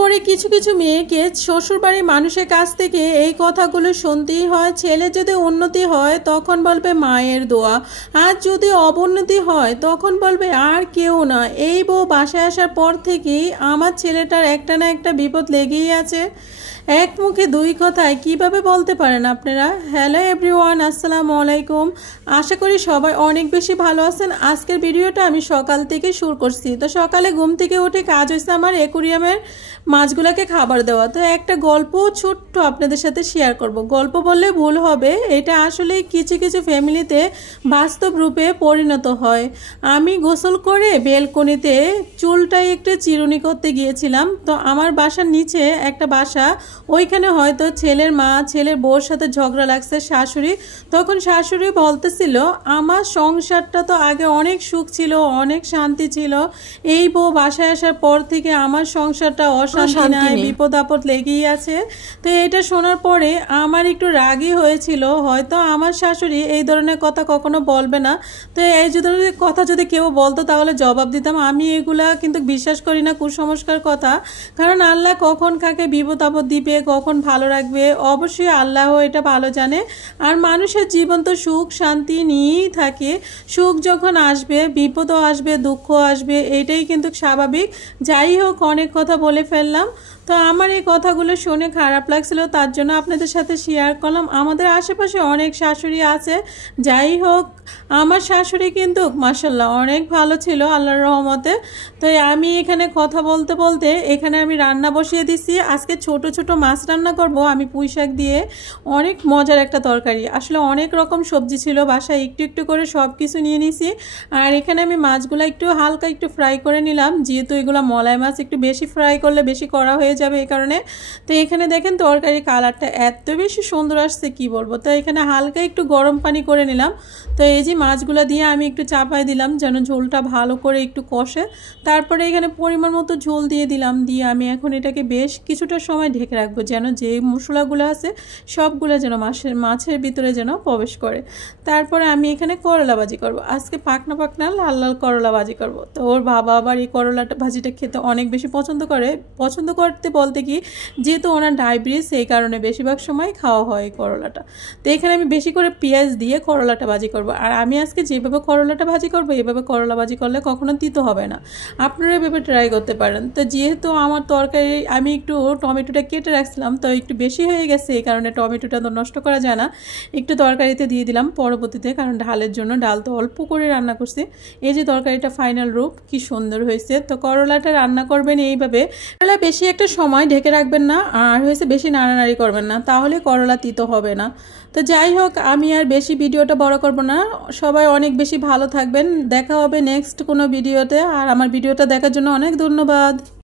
পরে কিছু কিছু মেয়েকে শ্বশুরবাড়ির মানুষের কাছ থেকে এই কথাগুলো শুনতেই হয়। ছেলে যদি উন্নতি হয় তখন বলবে মায়ের দোয়া, আর যদি অবনতি হয় তখন বলবে আর কেউ না। এই বউ বাসায় আসার পর থেকেই আমার ছেলেটার একটা না একটা বিপদ লেগেই আছে। এক মুখে দুই কথায় কিভাবে বলতে পারেন আপনারা? হ্যালো এভরিওয়ান, আসসালামু আলাইকুম। আশা করি সবাই অনেক বেশি ভালো আছেন। আজকের ভিডিওটা আমি সকাল থেকে শুরু করছি। তো সকালে ঘুম থেকে উঠে কাজ হয়েছে আমার অ্যাকুরিয়ামের মাছগুলোকে খাবার দেওয়া। তো একটা গল্প ছোট্ট আপনাদের সাথে শেয়ার করব। গল্প বললে ভুল হবে, এটা আসলে কিছু কিছু ফ্যামিলিতে বাস্তব রূপে পরিণত হয়। আমি গোসল করে বেলকনিতে চুলটাই একটু চিরুনি করতে গিয়েছিলাম। তো আমার বাসার নিচে একটা বাসা, ওইখানে হয়তো ছেলের মা ছেলের বউর সাথে ঝগড়া লাগছে শাশুড়ি। তখন শাশুড়ি বলতেছিল আমার সংসারটা তো আগে অনেক সুখ ছিল, অনেক শান্তি ছিল, এই বউ বাসায় আসার পর থেকে আমার সংসারটা অশান্তি নাই, বিপদ আপদ লেগেই আছে। তো এটা শোনার পরে আমার একটু রাগই হয়েছিল, হয়তো আমার শাশুড়ি এই ধরনের কথা কখনো বলবে না। তো এই ধরনের কথা যদি কেউ বলতো তাহলে জবাব দিতাম। আমি এগুলা কিন্তু বিশ্বাস করি না কুসংস্কার কথা, কারণ আল্লাহ কখন কাকে বিপদ আপদ দিবে, কখন ভালো রাখবে, অবশ্যই আল্লাহ এটা ভালো জানে। আর মানুষের জীবন তো সুখ শান্তি নিয়েই থাকে। সুখ যখন আসবে বিপদও আসবে, দুঃখ আসবে, এটাই কিন্তু স্বাভাবিক। যাই হোক, অনেক কথা বলে ফেললাম। তো আমার এই কথাগুলো শুনে খারাপ লাগছিল, তার জন্য আপনাদের সাথে শেয়ার করলাম। আমাদের আশেপাশে অনেক শাশুড়ি আছে, যাই হোক আমার শাশুড়ি কিন্তু মাশাআল্লাহ অনেক ভালো ছিল আল্লাহর রহমতে। তো আমি এখানে কথা বলতে বলতে এখানে আমি রান্না বসিয়ে দিছি। আজকে ছোট ছোট মাছ রান্না করব আমি পুঁই শাক দিয়ে। অনেক মজার একটা তরকারি, আসলে অনেক রকম সবজি ছিল বাসায়, একটু একটু করে সব কিছু নিয়ে নিছি। আর এখানে আমি মাছগুলো একটু হালকা একটু ফ্রাই করে নিলাম, যেহেতু এগুলো মলাই মাছ, একটু বেশি ফ্রাই করলে বেশি করা হয়ে যাবে এই কারণে। তো এখানে দেখেন তরকারি কালারটা এত বেশি সুন্দর আসছে কি বলবো। তো এখানে হালকা একটু গরম পানি করে নিলাম। তো এই যে মাছগুলো দিয়ে আমি একটু চাপাই দিলাম যেন ঝোলটা ভালো করে একটু কষে। তারপরে এখানে পরিমাণ মতো ঝোল দিয়ে দিলাম, দিয়ে আমি এখন এটাকে বেশ কিছুটা সময় ঢেকে রাখবো, যেন যে মশলাগুলো আছে সবগুলো যেন মাছের ভিতরে যেন প্রবেশ করে। তারপরে আমি এখানে করলা ভাজি করব। আজকে পাকনা পাকনা লাল লাল করলা ভাজি করব। তো ওর বাবা আবার এই করলাটা ভাজিটা খেতে অনেক বেশি পছন্দ করতে বলতে কি, যেহেতু ওনার ডায়াবেটিস সেই কারণে বেশিরভাগ সময় খাওয়া হয় এই করলাটা। তো এখানে আমি বেশি করে পেঁয়াজ দিয়ে করলাটা ভাজি করব। আর আমি আজকে যেভাবে করলাটা ভাজি করব এইভাবে করলা ভাজি করলে কখনো তিতো হবে না, আপনারা এভাবে ট্রাই করতে পারেন। তো যেহেতু আমার তরকারি আমি একটু টমেটোটা কেটে রাখছিলাম, তো একটু বেশি হয়ে গেছে, এই কারণে টমেটোটা তো নষ্ট করা যায় না, একটু তরকারিতে দিয়ে দিলাম পরবর্তীতে, কারণ ডালের জন্য ডাল তো অল্প করে রান্না করছি। এই যে তরকারিটা ফাইনাল রূপ কি সুন্দর হয়েছে। তো করলাটা রান্না করবেন এইভাবে, করলা বেশি একটা সময় ঢেকে রাখবেন না, আর হয়েছে বেশি নাড়ানাড়ি করবেন না, তাহলে করলা তিতো হবে না। তো যাই হোক, আমি আর বেশি ভিডিওটা বড় করব না। সবাই অনেক বেশি ভালো থাকবেন, দেখা হবে নেক্সট কোনো ভিডিওতে। আর আমার ভিডিওটা দেখার জন্য অনেক ধন্যবাদ।